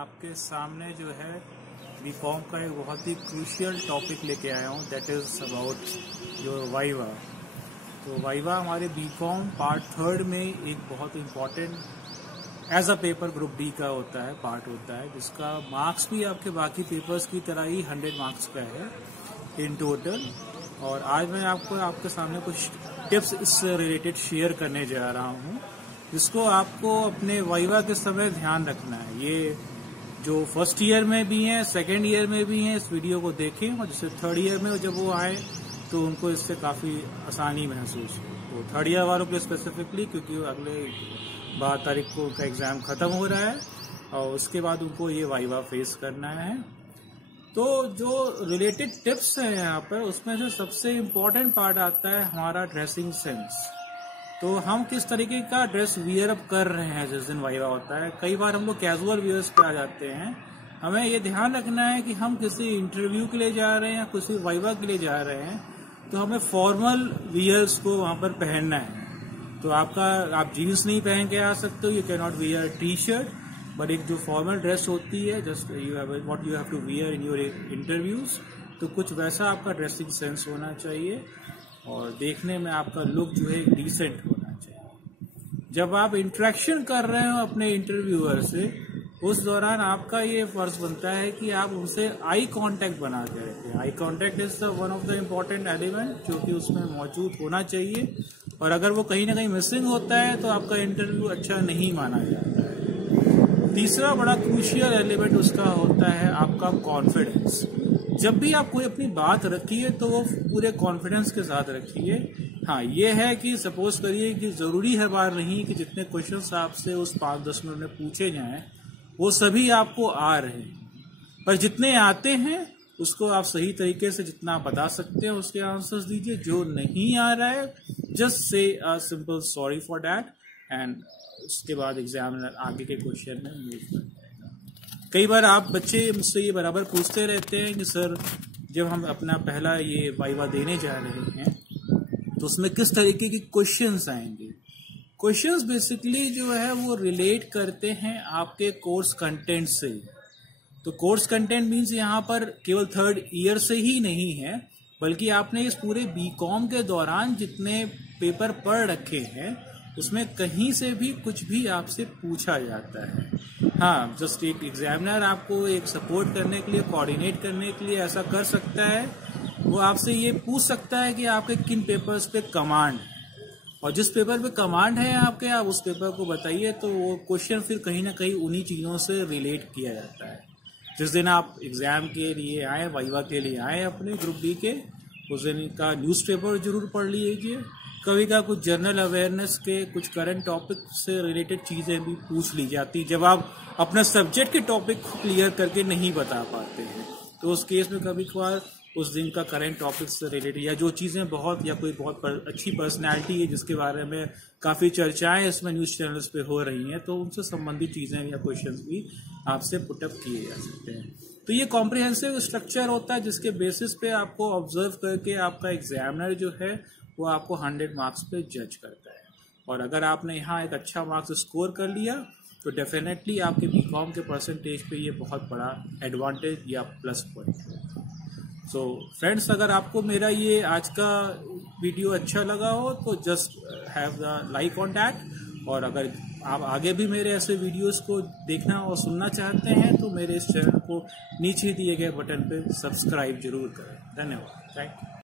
आपके सामने जो है बीकॉम का एक बहुत ही क्रूशियल टॉपिक लेके आया हूँ, that is about your viva. तो वाइवा हमारे बीकॉम पार्ट थर्ड में एक बहुत important as a paper group D का होता है, पार्ट होता है, जिसका मार्क्स भी आपके बाकी पेपर्स की तरह ही 100 मार्क्स का है इन टोटल। और आज मैं आपके सामने कुछ टिप्स इससे रिलेटेड शेयर करने जा रहा हूँ, जिसको आपको अपने वाइवा के समय ध्यान रखना है। ये जो फर्स्ट ईयर में भी हैं, सेकेंड ईयर में भी हैं, इस वीडियो को देखें, और जैसे थर्ड ईयर में जब वो आए तो उनको इससे काफ़ी आसानी महसूस हो। तो थर्ड ईयर वालों के लिए स्पेसिफिकली, क्योंकि अगले 12 तारीख को उनका एग्ज़ाम ख़त्म हो रहा है और उसके बाद उनको ये वाइवा फेस करना है। तो जो रिलेटेड टिप्स हैं यहाँ पर, उसमें से सबसे इम्पोर्टेंट पार्ट आता है हमारा ड्रेसिंग सेंस। तो हम किस तरीके का ड्रेस वियर अप कर रहे हैं जिस दिन वाइवा होता है। कई बार हम लोग कैजुअल वियर्स पे आ जाते हैं। हमें ये ध्यान रखना है कि हम किसी इंटरव्यू के लिए जा रहे हैं या किसी वाइवा के लिए जा रहे हैं, तो हमें फॉर्मल वियर्स को वहाँ पर पहनना है। तो आप जीन्स नहीं पहन के आ सकते हो, you can not wear T shirt, but एक जो फॉर्मल ड्रेस होती है, just what you have to wear in your interviews, तो कुछ वैसा आपका ड्रेसिंग सेंस होना चाहिए और देखने में आपका लुक जो है डिसेंट होना चाहिए। जब आप इंटरेक्शन कर रहे हो अपने इंटरव्यूअर से, उस दौरान आपका ये फर्ज बनता है कि आप उनसे आई कांटेक्ट बना के रखें। Eye contact is one of the important element जो कि उसमें मौजूद होना चाहिए, और अगर वो कहीं ना कहीं मिसिंग होता है तो आपका इंटरव्यू अच्छा नहीं माना जाता है। तीसरा बड़ा क्रूशियल एलिमेंट उसका होता है आपका कॉन्फिडेंस। जब भी आप कोई अपनी बात रखिए तो वो पूरे कॉन्फिडेंस के साथ रखिए। हाँ, ये है कि सपोज करिए कि जरूरी हर बार नहीं कि जितने क्वेश्चंस आपसे उस 5-10 मिनट में पूछे जाएं वो सभी आपको आ रहे हैं, पर जितने आते हैं उसको आप सही तरीके से जितना आप बता सकते हैं उसके आंसर्स दीजिए। जो नहीं आ रहा है, just say a simple sorry for that, and उसके बाद एग्जामिनर आगे के क्वेश्चन में मूव कर जाएगा। कई बार आप बच्चे मुझसे ये बराबर पूछते रहते हैं कि सर, जब हम अपना पहला ये वाइवा देने जा रहे हैं तो उसमें किस तरीके के क्वेश्चंस आएंगे। क्वेश्चंस बेसिकली जो है वो रिलेट करते हैं आपके कोर्स कंटेंट से। तो कोर्स कंटेंट मीन्स यहाँ पर केवल थर्ड ईयर से ही नहीं है, बल्कि आपने इस पूरे बीकॉम के दौरान जितने पेपर पढ़ रखे हैं उसमें कहीं से भी कुछ भी आपसे पूछा जाता है। हाँ, जस्ट एक एग्जामिनर आपको एक सपोर्ट करने के लिए, कोऑर्डिनेट करने के लिए ऐसा कर सकता है, वो आपसे ये पूछ सकता है कि आपके किन पेपर्स पे कमांड है, और जिस पेपर पे कमांड है आपके, आप उस पेपर को बताइए। तो वो क्वेश्चन फिर कहीं ना कहीं उन्हीं चीज़ों से रिलेट किया जाता है। जिस दिन आप एग्जाम के लिए आए, वाइवा के लिए आए अपने ग्रुप डी के, उस दिन का न्यूज़पेपर जरूर पढ़ लीजिए। कभी का कुछ जनरल अवेयरनेस के कुछ करंट टॉपिक से रिलेटेड चीज़ें भी पूछ ली जाती जब आप अपने सब्जेक्ट के टॉपिक को क्लियर करके नहीं बता पाते हैं। तो उस केस में कभी कभार उस दिन का करंट टॉपिक से रिलेटेड, या जो चीज़ें बहुत, या कोई बहुत अच्छी पर्सनैलिटी है जिसके बारे में काफ़ी चर्चाएं इसमें न्यूज़ चैनल्स पे हो रही हैं, तो उनसे संबंधित चीज़ें या क्वेश्चंस भी आपसे पुटअप किए जा सकते हैं। तो ये कॉम्प्रिहेंसिव स्ट्रक्चर होता है जिसके बेसिस पे आपको ऑब्जर्व करके आपका एग्जामिनर जो है वो आपको 100 मार्क्स पे जज करता है। और अगर आपने यहाँ एक अच्छा मार्क्स स्कोर कर लिया तो डेफिनेटली आपके बीकॉम के परसेंटेज पे ये बहुत बड़ा एडवांटेज या प्लस पॉइंट है। सो फ्रेंड्स, अगर आपको मेरा ये आज का वीडियो अच्छा लगा हो तो just have the like on that, और अगर आप आगे भी मेरे ऐसे वीडियोस को देखना और सुनना चाहते हैं तो मेरे इस चैनल को नीचे दिए गए बटन पे सब्सक्राइब जरूर करें। धन्यवाद, थैंक यू।